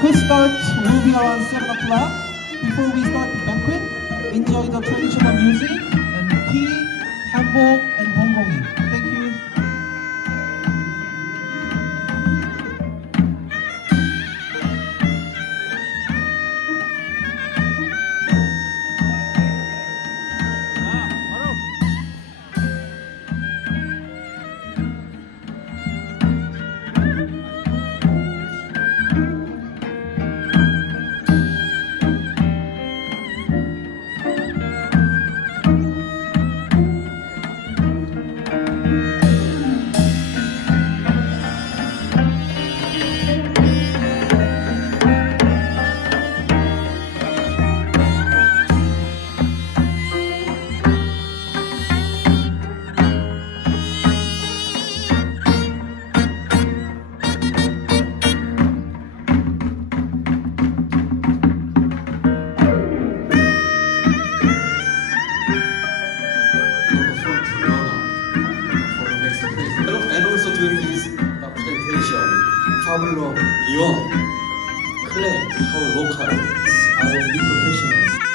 banquet starts will be around 7 o'clock. Before we start the banquet, enjoy the traditional music and tea, hanbok, and bongongi. Thank you. During this presentation, Pablo, Leon, Claire, how local, are the professionals.